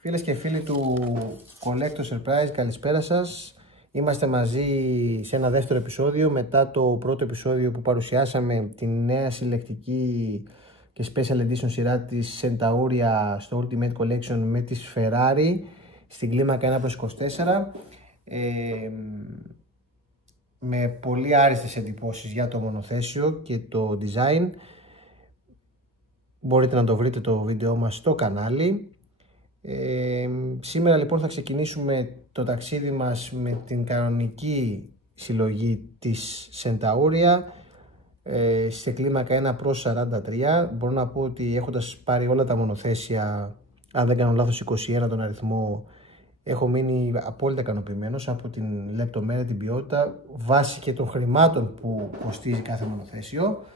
Φίλες και φίλοι του Collector Surprise, καλησπέρα σας. Είμαστε μαζί σε ένα δεύτερο επεισόδιο μετά το πρώτο επεισόδιο που παρουσιάσαμε τη νέα συλλεκτική και Special Edition σειρά της Centauria στο Ultimate Collection με τις Ferrari στην κλίμακα 1/24, με πολύ άριστες εντυπώσεις για το μονοθέσιο και το design. Μπορείτε να το βρείτε το βίντεο μας στο κανάλι. Σήμερα λοιπόν θα ξεκινήσουμε το ταξίδι μας με την κανονική συλλογή της Centauria σε κλίμακα 1/43. Μπορώ να πω ότι έχοντας πάρει όλα τα μονοθέσια, αν δεν κάνω λάθος 21 τον αριθμό, έχω μείνει απόλυτα ικανοποιημένος από την λεπτομέρεια, την ποιότητα, βάσει και των χρημάτων που κοστίζει κάθε μονοθέσιο.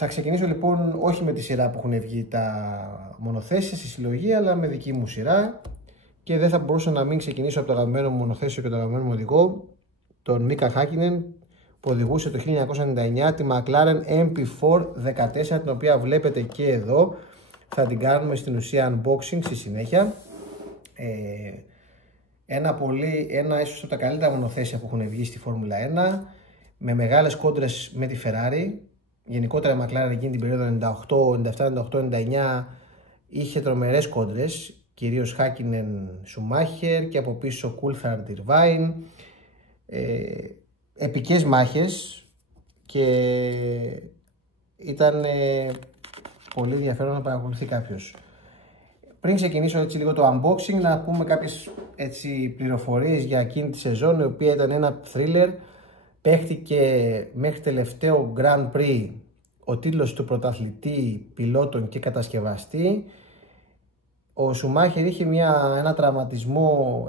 Θα ξεκινήσω λοιπόν όχι με τη σειρά που έχουν βγει τα μονοθέσια στη συλλογή, αλλά με δική μου σειρά, και δεν θα μπορούσα να μην ξεκινήσω από το αγαπημένο μου μονοθέσιο και το αγαπημένο μου οδηγό, τον Μίκα Χάκινεν, που οδηγούσε το 1999 τη McLaren MP4 14, την οποία βλέπετε και εδώ. Θα την κάνουμε στην ουσία unboxing στη συνέχεια. Ένα ίσως από τα καλύτερα μονοθέσια που έχουν βγει στη Φόρμουλα 1, με μεγάλες κόντρες με τη Ferrari. Γενικότερα η McLaren εκείνη την περίοδο 97, 98, 99 είχε τρομερές κόντρες, κυρίως Χάκινεν Σουμάχερ και από πίσω Coulthard Irvine, επικές μάχες, και ήταν πολύ ενδιαφέρον να παρακολουθεί κάποιος. Πριν ξεκινήσω έτσι λίγο το unboxing, να πούμε κάποιες πληροφορίες για εκείνη τη σεζόν, η οποία ήταν ένα thriller. Παίχτηκε μέχρι τελευταίο Grand Prix ο τίτλος του πρωταθλητή, πιλότων και κατασκευαστή. Ο Σουμάχερ είχε ένα τραυματισμό,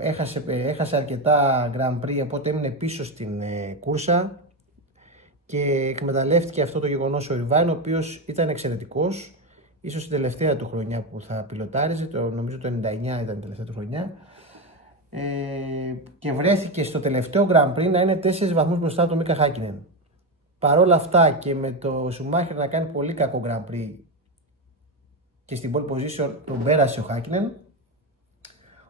έχασε αρκετά Grand Prix, οπότε έμεινε πίσω στην κούρσα και εκμεταλλεύτηκε αυτό το γεγονός ο Irvine, ο οποίος ήταν εξαιρετικός. Ίσως η τελευταία του χρονιά που θα πιλοτάριζε, νομίζω το 99 ήταν η τελευταία του χρονιά. Και βρέθηκε στο τελευταίο Grand Prix να είναι 4 βαθμούς μπροστά από τον Μίκα Χάκινεν. Παρόλα αυτά και με το Σουμάχερ να κάνει πολύ κακό Grand Prix και στην pole position τον πέρασε ο Χάκινεν,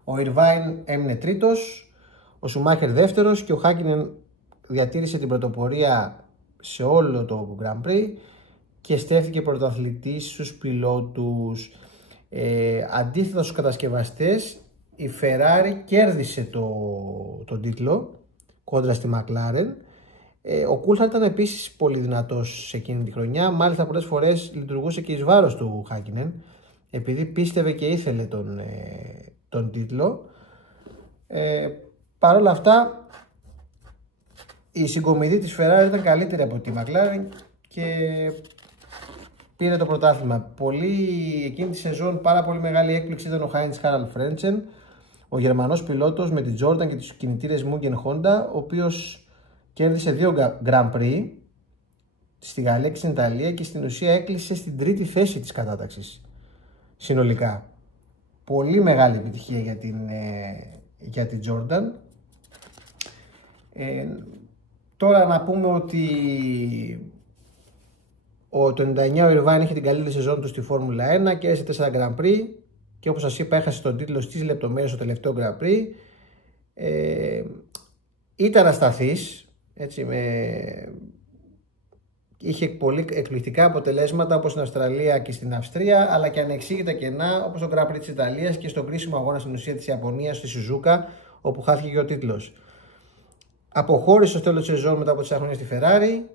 ο Irvine έμεινε τρίτος, ο Σουμάχερ δεύτερος και ο Χάκινεν διατήρησε την πρωτοπορία σε όλο το Grand Prix και στέφθηκε πρωταθλητής στους πιλότους. Αντίθετα στους κατασκευαστές, η Ferrari κέρδισε τον τίτλο κόντρα στη McLaren. Ο Coulthard ήταν επίσης πολύ δυνατός σε εκείνη τη χρονιά, μάλιστα πολλές φορές λειτουργούσε και εις βάρος του Χάκινεν, επειδή πίστευε και ήθελε τον τίτλο. Παρ' όλα αυτά η συγκομιδή της Ferrari ήταν καλύτερη από τη McLaren και πήρε το πρωτάθλημα. Εκείνη τη σεζόν πάρα πολύ μεγάλη έκπληξη ήταν ο Heinz Harald Frentzen, ο Γερμανός πιλότος με την Jordan και τους κινητήρες Mugen Honda, ο οποίος κέρδισε 2 Grand Prix στη Γαλλία και στην Ιταλία και στην ουσία έκλεισε στην τρίτη θέση της κατάταξης συνολικά. Πολύ μεγάλη επιτυχία για την Jordan. Τώρα να πούμε ότι το 99 ο Irvine είχε την καλύτερη σεζόν του στη Φόρμουλα 1 και έζησε 4 Grand Prix, και όπως σας είπα έχασε τον τίτλο στις λεπτομέρειες στο τελευταίο Grand Prix. Ήταν ασταθής, είχε πολύ εκπληκτικά αποτελέσματα όπως στην Αυστραλία και στην Αυστρία, αλλά και ανεξήγητα κενά όπως το Grand Prix της Ιταλίας και στον κρίσιμο αγώνα στην ουσία της Ιαπωνίας στη Σουζούκα, όπου χάθηκε και ο τίτλος. Αποχώρησε στο τέλος της σεζόν μετά από 4 χρόνια στη Ferrari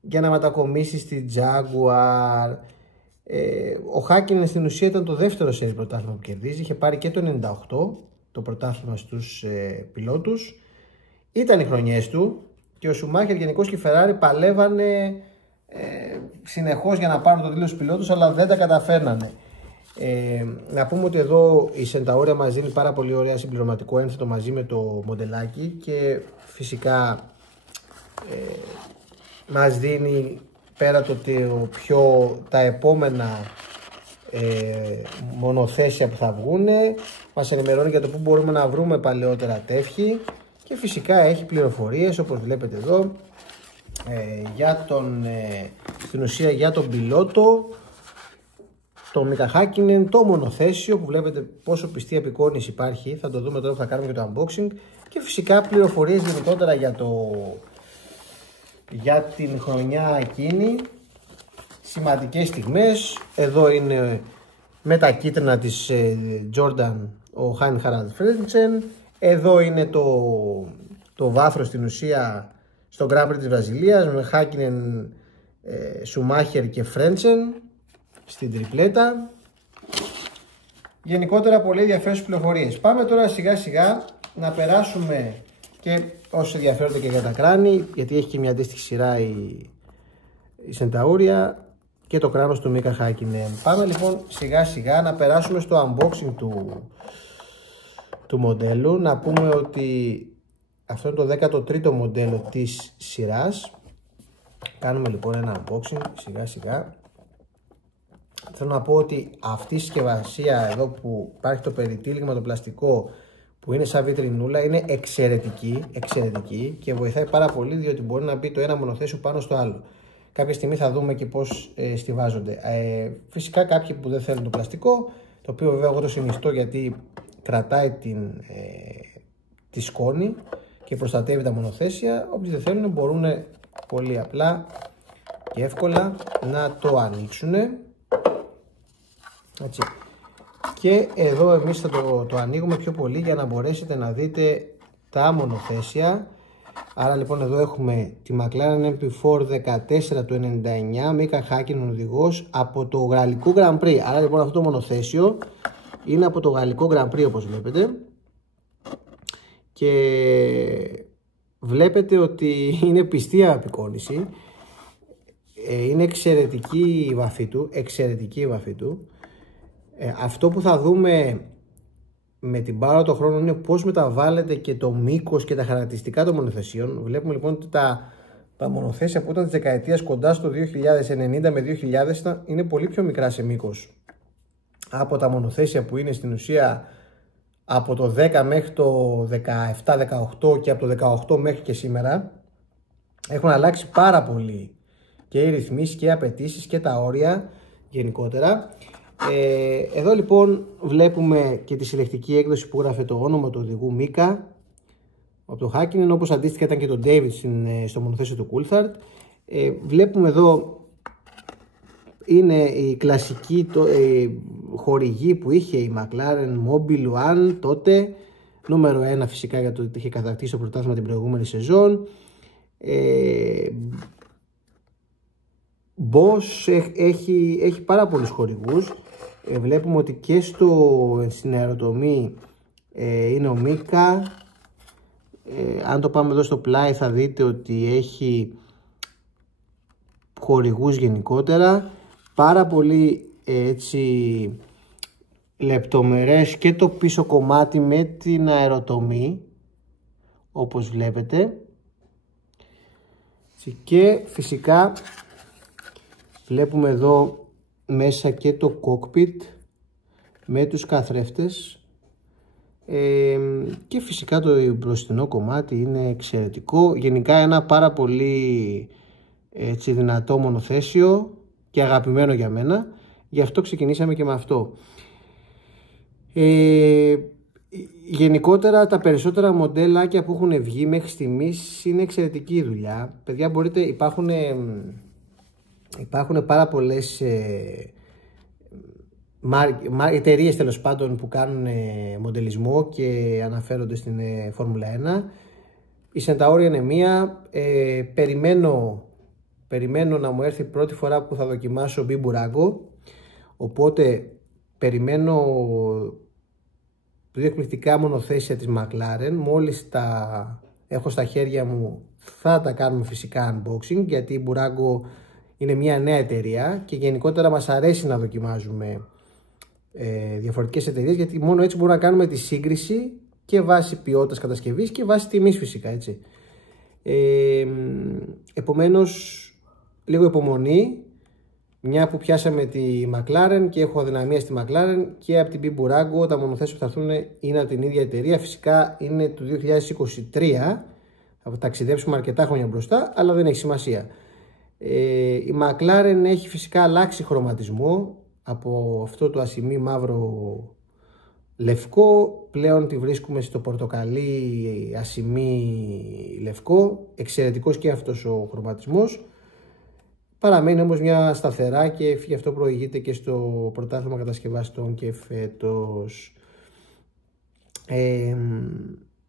για να μετακομίσει στη Jaguar. Ο Χάκινεν στην ουσία ήταν το δεύτερο σερί πρωτάθλημα που κερδίζει. Είχε πάρει και το 98 το πρωτάθλημα στους πιλότους. Ήταν οι χρονιές του και ο Σουμάχερ γενικώς και η Ferrari παλεύανε συνεχώς για να πάρουν το τίτλο στους πιλότους, αλλά δεν τα καταφέρνανε. Να πούμε ότι εδώ η Centauria μας δίνει πάρα πολύ ωραία συμπληρωματικό ένθετο μαζί με το μοντελάκι, και φυσικά μας δίνει πέρα το τα επόμενα μονοθέσια που θα βγουν, μας ενημερώνει για το που μπορούμε να βρούμε παλαιότερα τεύχη, και φυσικά έχει πληροφορίες όπως βλέπετε εδώ στην ουσία για τον πιλότο, το Μίκα Χάκινεν, το μονοθέσιο που βλέπετε πόσο πιστή απεικόνηση υπάρχει. Θα το δούμε τώρα που θα κάνουμε και το unboxing. Και φυσικά πληροφορίες γενικότερα για την χρονιά εκείνη. Σημαντικές στιγμές. Εδώ είναι με τα κίτρινα της Jordan ο Χάιν Χαράλντ Φρέντσεν. Εδώ είναι το βάθρο στην ουσία στο Grand Prix της Βραζιλίας με Χάκινεν, Σουμάχερ και Φρέντσεν στην τριπλέτα. Γενικότερα πολύ ενδιαφέρουσες πληροφορίες. Πάμε τώρα σιγά σιγά να περάσουμε, και όσοι ενδιαφέρονται και για τα κράνη, γιατί έχει και μια αντίστοιχη σειρά η Σενταούρια και το κράνος του Μίκα Χάκινεν. Πάμε λοιπόν σιγά σιγά να περάσουμε στο unboxing του μοντέλου. Να πούμε ότι αυτό είναι το 13ο μοντέλο της σειράς. Κάνουμε λοιπόν ένα unboxing σιγά σιγά. Θέλω να πω ότι αυτή η συσκευασία εδώ που υπάρχει το περιτύλιγμα, το πλαστικό που είναι σαν βιτρινούλα, είναι εξαιρετική και βοηθάει πάρα πολύ, διότι μπορεί να μπει το ένα μονοθέσιο πάνω στο άλλο. Κάποια στιγμή θα δούμε και πώς στιβάζονται. Φυσικά κάποιοι που δεν θέλουν το πλαστικό, το οποίο βέβαια εγώ το συνιστώ γιατί κρατάει τη σκόνη και προστατεύει τα μονοθέσια. Όποιοι δεν θέλουν μπορούν πολύ απλά και εύκολα να το ανοίξουν. Έτσι. Και εδώ εμείς θα το ανοίγουμε πιο πολύ για να μπορέσετε να δείτε τα μονοθέσια. Άρα λοιπόν εδώ έχουμε τη McLaren MP4 14 του 99, Μίκα Χάκινεν οδηγός από το γαλλικό Grand Prix. Άρα λοιπόν αυτό το μονοθέσιο είναι από το γαλλικό Grand Prix, όπως βλέπετε. Και βλέπετε ότι είναι πιστή απεικόνηση. Είναι εξαιρετική η βαφή του. Αυτό που θα δούμε με την πάροδο των χρόνων είναι πώς μεταβάλλεται και το μήκος και τα χαρακτηριστικά των μονοθεσιών. Βλέπουμε λοιπόν ότι τα μονοθέσια που ήταν της δεκαετίας κοντά στο 2090 με 2000 είναι πολύ πιο μικρά σε μήκος από τα μονοθέσια που είναι στην ουσία από το 10 μέχρι το 17-18 και από το 18 μέχρι και σήμερα. Έχουν αλλάξει πάρα πολύ και οι ρυθμίσεις και οι απαιτήσεις και τα όρια γενικότερα. Εδώ λοιπόν βλέπουμε και τη συλλεκτική έκδοση που γράφει το όνομα του οδηγού Μίκα από το Χάκινεν, όπως αντίστοιχα ήταν και το David στο μονοθέσιο του Coulthard. Βλέπουμε εδώ είναι η κλασική χορηγή που είχε η McLaren Mobile One τότε, νούμερο 1 φυσικά για το ότι είχε κατακτήσει το πρωτάθλημα την προηγούμενη σεζόν. Bosch έχει πάρα πολλούς χορηγούς. Βλέπουμε ότι και στην αεροτομή είναι ο Μίκα. Αν το πάμε εδώ στο πλάι θα δείτε ότι έχει χορηγούς γενικότερα. Πάρα πολύ έτσι λεπτομερές και το πίσω κομμάτι με την αεροτομή, όπως βλέπετε. Και φυσικά βλέπουμε εδώ μέσα και το cockpit με τους καθρέφτες και φυσικά το μπροστινό κομμάτι είναι εξαιρετικό. Γενικά ένα πάρα πολύ έτσι δυνατό μονοθέσιο και αγαπημένο για μένα, γι' αυτό ξεκινήσαμε και με αυτό. Γενικότερα τα περισσότερα μοντέλάκια που έχουν βγει μέχρι στιγμής είναι εξαιρετική δουλειά. Παιδιά, μπορείτε, υπάρχουν πάρα πολλές εταιρείες τέλος πάντων που κάνουν μοντελισμό και αναφέρονται στην Φόρμουλα 1. Η Σενταούρια είναι μία. Περιμένω να μου έρθει πρώτη φορά που θα δοκιμάσω Biburacco, οπότε περιμένω δύο εκπληκτικά μονοθέσια της McLaren. Μόλις τα έχω στα χέρια μου θα τα κάνουμε φυσικά unboxing, γιατί η Biburacco είναι μια νέα εταιρεία και γενικότερα μας αρέσει να δοκιμάζουμε διαφορετικές εταιρείες, γιατί μόνο έτσι μπορούμε να κάνουμε τη σύγκριση και βάσει ποιότητας κατασκευής και βάσει τιμής φυσικά, έτσι. Επομένως λίγο υπομονή, μια που πιάσαμε τη McLaren και έχω αδυναμία στη McLaren, και από την Biburacco τα μονοθέσια που θα έρθουν είναι από την ίδια εταιρεία. Φυσικά είναι του 2023, θα ταξιδέψουμε αρκετά χρόνια μπροστά, αλλά δεν έχει σημασία. Η McLaren έχει φυσικά αλλάξει χρωματισμό, από αυτό το ασημί μαύρο λευκό, πλέον τη βρίσκουμε στο πορτοκαλί ασημί λευκό. Εξαιρετικός και αυτός ο χρωματισμός. Παραμένει όμως μια σταθερά και γι' αυτό προηγείται και στο πρωτάθλημα κατασκευαστών και φέτος.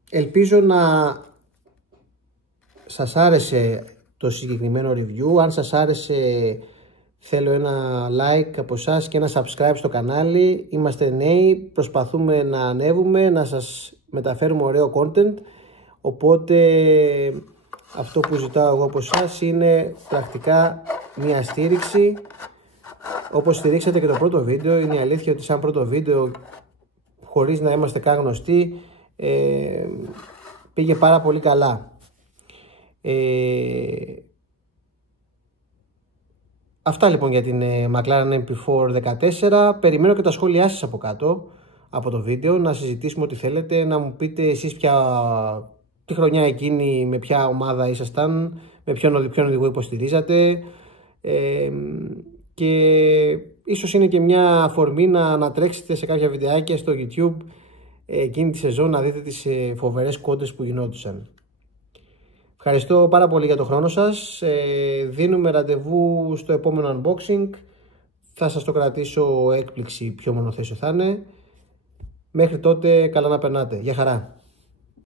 Ελπίζω να σας άρεσε το συγκεκριμένο review. Αν σας άρεσε, θέλω ένα like από εσάς και ένα subscribe στο κανάλι. Είμαστε νέοι, προσπαθούμε να ανέβουμε, να σας μεταφέρουμε ωραίο content. Οπότε αυτό που ζητάω εγώ από εσάς είναι πρακτικά μια στήριξη. Όπως στηρίξατε και το πρώτο βίντεο, είναι η αλήθεια ότι σαν πρώτο βίντεο, χωρίς να είμαστε καν γνωστοί, πήγε πάρα πολύ καλά. Αυτά λοιπόν για την McLaren MP4 14. Περιμένω και τα σχόλιά σας από κάτω από το βίντεο, να συζητήσουμε ό,τι θέλετε, να μου πείτε εσείς τη χρονιά εκείνη με ποια ομάδα ήσασταν, με ποιον οδηγό υποστηρίζατε, και ίσως είναι και μια αφορμή να τρέξετε σε κάποια βιντεάκια στο YouTube εκείνη τη σεζόν, να δείτε τις φοβερές κόντες που γινόντουσαν. Ευχαριστώ πάρα πολύ για το χρόνο σας. Δίνουμε ραντεβού στο επόμενο unboxing. Θα σας το κρατήσω έκπληξη ποιο μονοθέσιο θα είναι. Μέχρι τότε καλά να περνάτε. Γεια χαρά.